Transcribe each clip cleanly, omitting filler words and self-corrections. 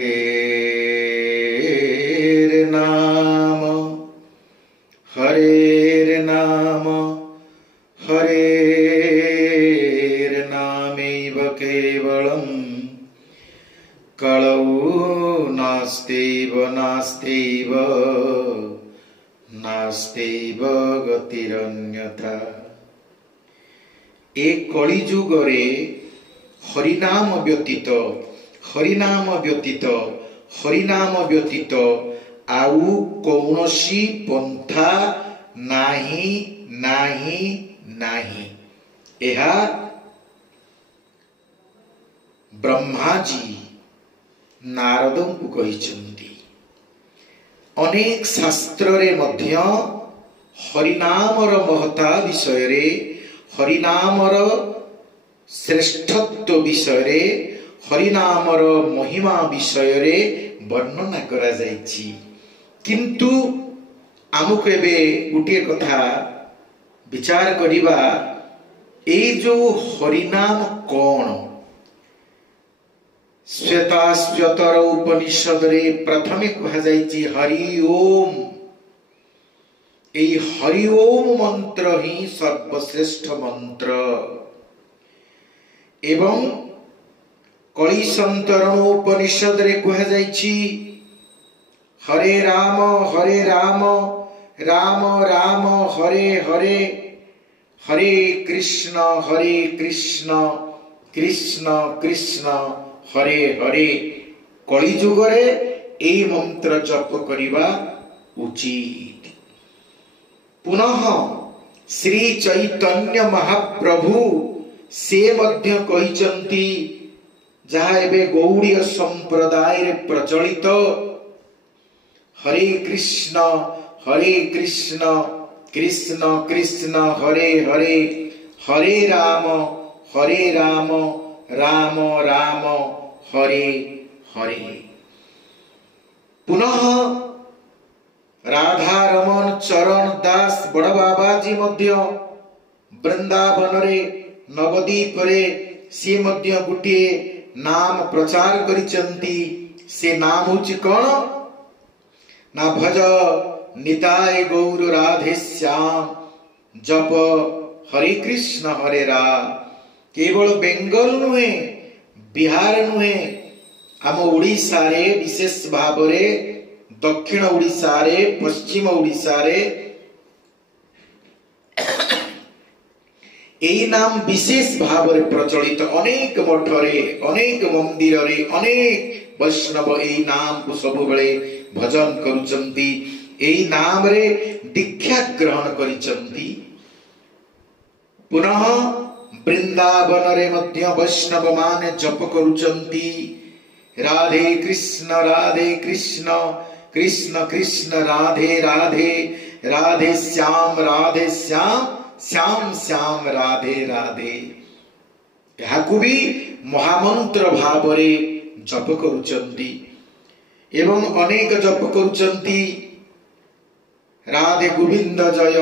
हरेर नाम हरेर नाम हरेर नामैव केवलम् कलौ नास्त्यैव नास्त्यैव नास्त्यैव गतिरन्यथा। ए कलिजुगरे हरिनाम व्यतीत हरिनाम व्यतीत हरिनाम व्यतीत आउ कौनसी पंथा नाही नाही नाही। एहा ब्रह्माजी नारद को कहिचंती। अनेक शास्त्र रे मध्य हरिनामर महता विषय रे हरिनामर श्रेष्ठत्व विषय रे हरिनामर महिमा विषय रे वर्णना करा जायछि। किंतु आमुक एबे गुटिए कथा विचार करिबा ए जो हरिनाम कौन। श्वेताश्वतर उपनिषद रे प्रथमे कहा जायछि हरि ओम। ए हरि ओम मंत्र ही सर्वश्रेष्ठ मंत्र। एवं कलि संतरण उपनिषद रे कहा जायछि हरे राम राम राम हरे हरे हरे कृष्ण कृष्ण कृष्ण हरे हरे। कलिजुग रे ए मंत्र जप करिबा उचित। पुनः श्री चैतन्य महाप्रभु से मध्य कहिचंती जहा एबे गौड़ीय संप्रदाय रे प्रचलित हरे कृष्ण कृष्ण कृष्ण हरे हरे हरे राम राम राम हरे हरे। पुनः राधा रमन चरण दास बड़ बाबाजी मध्य वृंदावन रे नवदीप रे से मध्य गुटिए नाम प्रचार करिचंती। से नाम होछि कोन ना भज निताय गौर राधे श्याम जप हरे कृष्ण हरे राम। केवल बेंगल नुहे बिहार नुहे आम ओडिशा रे विशेष भाव रे दक्षिण ओडिशा रे पश्चिम ओडिशा रे एई नाम विशेष भाव रे प्रचलित। अनेक मठ रे अनेक मंदिर रे अनेक वैष्णव एई नाम को सब बेले भजन करुचंती। एई नाम रे दीक्षा ग्रहण करिचंती। पुनः वृंदावन रे मध्य वैष्णव माने जप करुचंती राधे कृष्ण कृष्ण कृष्ण राधे राधे राधे श्याम श्याम श्याम राधे राधे। याकु भी महामंत्र भाव रे जप करुचंती। एवं अनेक जप करुचंती राधे गोविंद जय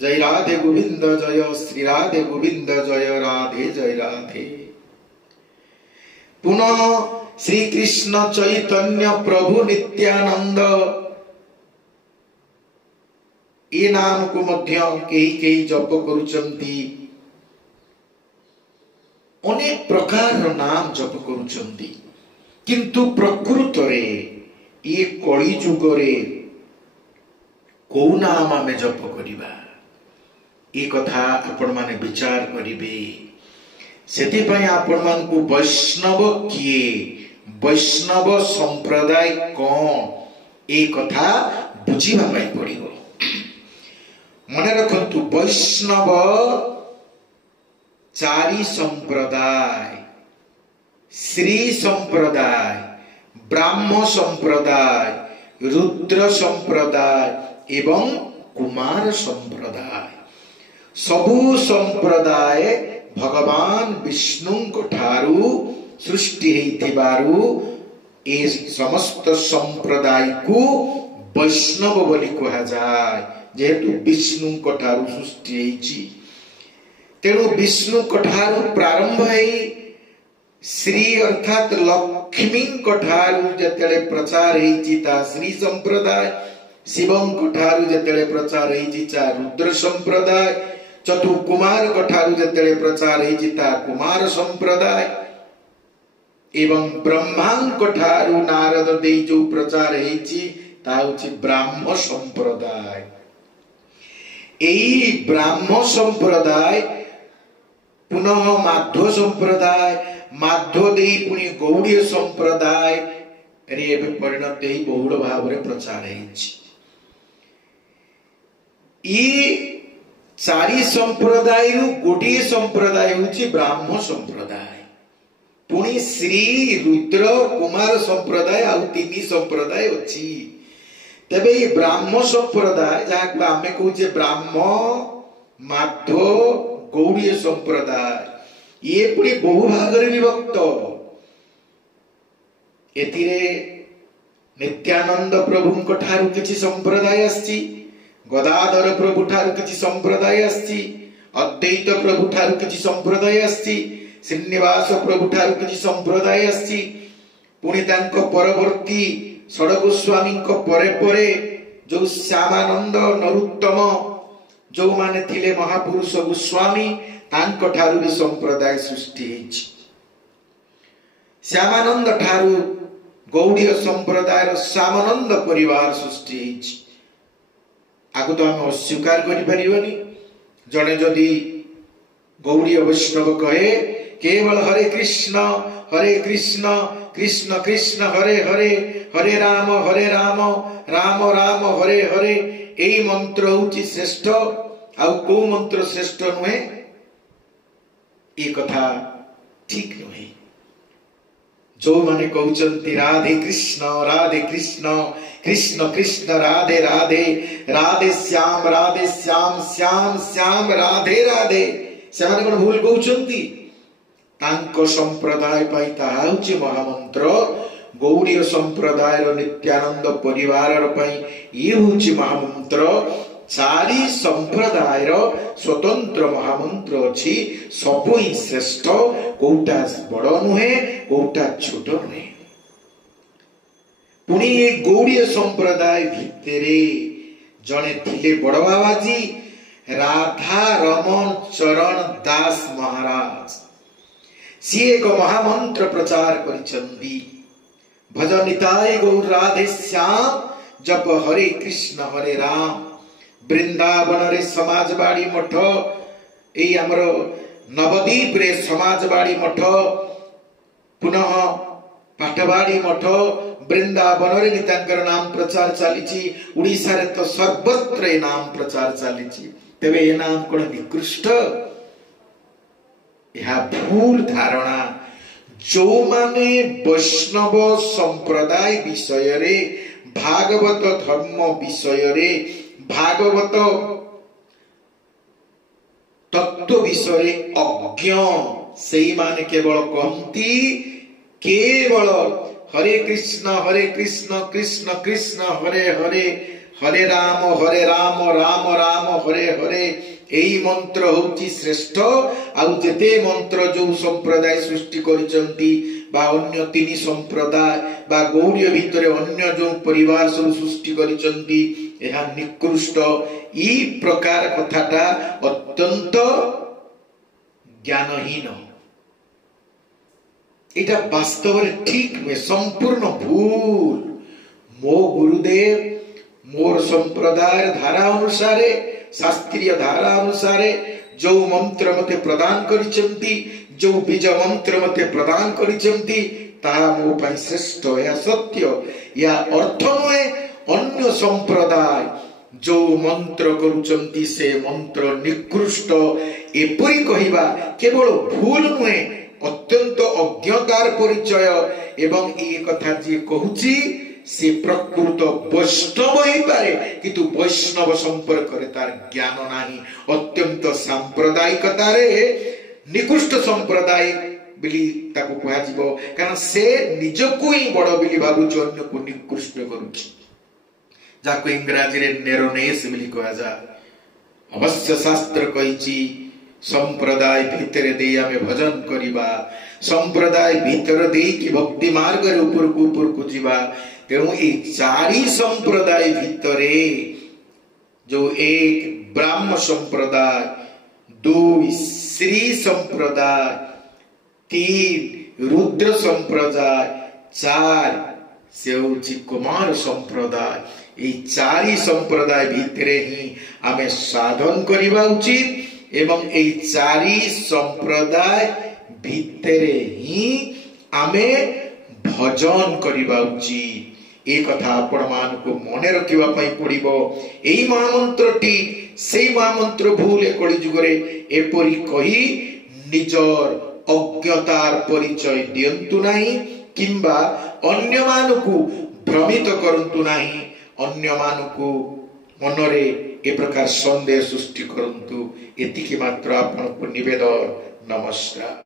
जय राधे गोविंद जय श्री राधे गोविंद जय राधे जय राधे। पुनः श्री कृष्ण चैतन्य प्रभु नित्यानंद ए नाम को मध्य कई जप करुचंती। अनेक प्रकार नाम जप करुचंती। किंतु प्रकृत रे ये कलि जुग रे को नाम आमे जप करिबा ए कथा आपण माने विचार करिबे। सेति पय आपण मान को वैष्णव किए वैष्णव संप्रदाय कोन ए कथा बुझिबा पय पड़िबो। मन रखंतु वैष्णव चारि संप्रदाय श्री संप्रदाय ब्राह्म संप्रदाय रुद्र संप्रदाय एवं कुमार संप्रदाय। सबु संप्रदाय भगवान विष्णु ठारू सृष्टि हेइथिबारु ए समस्त संप्रदाय को वैष्णव बोली कहा जाय। जेहेतु विष्णु ठारू सृष्टि हेइछि तेणु विष्णु ठारू प्रारंभ है श्री अर्थात लक्ष्मी ठारू जतेले प्रचार हेची ता श्री संप्रदाय, शिवं ठारू जतेले प्रचार हेची ता रुद्र संप्रदाय, चतुकुमार ठारू जतेले प्रचार हेची ता कुमार संप्रदाय, एवं ब्रह्मा ठारू नारद दे जो प्रचार हेची ता होची ब्राह्म संप्रदाय। एई ब्राह्म संप्रदाय पुनः माध्व संप्रदाय, माध्व दे पुनी गौड़ीय संप्रदाय रे एबे परिणत हेई बहुल भाव रे प्रचार हेची। ई चारि संप्रदाय रु गोटे संप्रदाय होची ब्राह्म संप्रदाय, पुनी श्री रुद्र कुमार संप्रदाय आ तीन संप्रदाय अछि। तबे ये ब्राह्म संप्रदाय जाक आमे कहूचे ब्राह्म माध्व गौड़ीय संप्रदाय, ये पुनी बहु भाग रे विभक्त। एतिरे नित्यानंद प्रभु ठारू किछि संप्रदाय आछि, गदाधर प्रभु ठारू किछि संप्रदाय आछि, अद्वैत प्रभु ठारू किछि संप्रदाय आछि, श्रीनिवास प्रभु ठारू किछि संप्रदाय आछि, पुणी तांको परवर्ती षडगोस्वामी परे परे जो श्यामानंद नरोत्तम जो माने थिले महापुरुष गोस्वामी तांको ठारू भी संप्रदाय सृष्टि हेछि। श्यामानंद ठारू गौड़ीय संप्रदाय श्यामानंद परिवार सृष्टि हेछि। आगु तो हम अस्वीकार करि परिबनी। जने जदि गौड़ीय वैष्णव कहे केवल हरे कृष्ण कृष्ण कृष्ण हरे हरे, हरे राम राम राम हरे हरे, एई मंत्र होची श्रेष्ठ, आउ को मंत्र श्रेष्ठ नुहे, ए कथा ठीक नुहे। जो माने कहउचंती राधे कृष्ण कृष्ण कृष्ण राधे राधे, राधे श्याम श्याम श्याम राधे राधे, सेमाने कोन भूल कहउचंती। तांको संप्रदाय पाई ताहा होची महामंत्र, गौड़ीय संप्रदाय नित्यानंद परिवार पाई ये होची महामंत्र। चारि संप्रदाय स्वतंत्र महामंत्र अछि, सबु ही श्रेष्ठ, कोउटा बड़ नुहे कोउटा छोट नुहे। पुणी ये गौड़ीय संप्रदाय भितरे जने थिले बड़ बाबाजी राधा रमन चरण दास महाराज, सी एक महामंत्र प्रचार करिचंदी, भजनिताय गौर राधे श्याम जप हरे कृष्ण हरे राम। वृंदावन रे समाजवाड़ी मठ, ए हमर नवदीप रे समाजवाड़ी मठ, पुनः पाटवाड़ी मठ, वृंदावन रे नितांकर नाम प्रचार चलीची, उड़ीसा रे तो सर्वत्र ए नाम प्रचार चलीची। तबे ए नाम कोन निकृष्ट? यह भूल धारणा। जो माने वैष्णव संप्रदाय विषय रे, भागवत धर्म विषय रे, भागवत तत्व विषय अज्ञ, सेई माने केवल कहती केवल हरे कृष्ण कृष्ण कृष्ण हरे हरे, हरे राम राम राम हरे हरे, एई मंत्र होची श्रेष्ठ। आउ जेते मंत्र जो संप्रदाय सृष्टि करिसंती बा अन्य तीन संप्रदाय बा गौड़ीय भितरे अन्य जो परिवार सब सृष्टि करिसंती, एहा निकृष्ट। ई प्रकार कथाटा अत्यंत ज्ञानहीन, एटा वास्तव रे ठीक में संपूर्ण भूल। मो गुरुदेव मोर संप्रदाय धारा अनुसारे, शास्त्रीय धारा अनुसारे जो मंत्र मते प्रदान करिसंती, जो बीज मंत्र मते प्रदान करिसंती, ताहा मो पई श्रेष्ठ, या सत्य, या अर्थ नहे। अन्य संप्रदाय जो मंत्र करुचंती से मंत्र निकृष्ट, एपरि कहिबा केवल भूल नुहे, अत्यंत अज्ञतार परिचय। एवं ए कथा जे कहूची से प्रकृत वैष्णव ही पारे, किंतु वैष्णव संपर्क रे तार ज्ञान नाही, अत्यंत सांप्रदायिकतारे निकृष्ट संप्रदाय बिली ताको कहा जिवो, कारण से निजको ही बड़ बिली भाबुची, अन्य को निकृष्ट करूची, जाको इंग्रजी रे नेरोनेस बिली कहा जा। अवश्य शास्त्र कहिची संप्रदाय भितरे दे आमे भजन करिबा, संप्रदाय भीतर देकी भक्ति मार्ग रे ऊपर को जीवा तेणु ये चारि संप्रदाय भितरे जो एक ब्राह्म संप्रदाय, दुई श्री संप्रदाय, तीन रुद्र संप्रदाय, चार से होची कुमार संप्रदाय, ये चारि संप्रदाय भितरे ही आमे साधन करिबा उचित एवं ये चारि संप्रदाय भितरे ही आमे भजन करिबा उचित। एक कथा आपण मान को मने रखिबा पई पड़िबो। एई महामंत्रटी सेई महामंत्र भूल कଳି जुगरे एपरि कही निजर अज्ञतार परिचय दियंतु नाही किंबा अन्य मानकु भ्रमित करंतु नाही, अन्य मानकु मनरे ए प्रकार संदेह सृष्टि करंतु। एतिकी मात्र आपन को निवेदन। नमस्कार।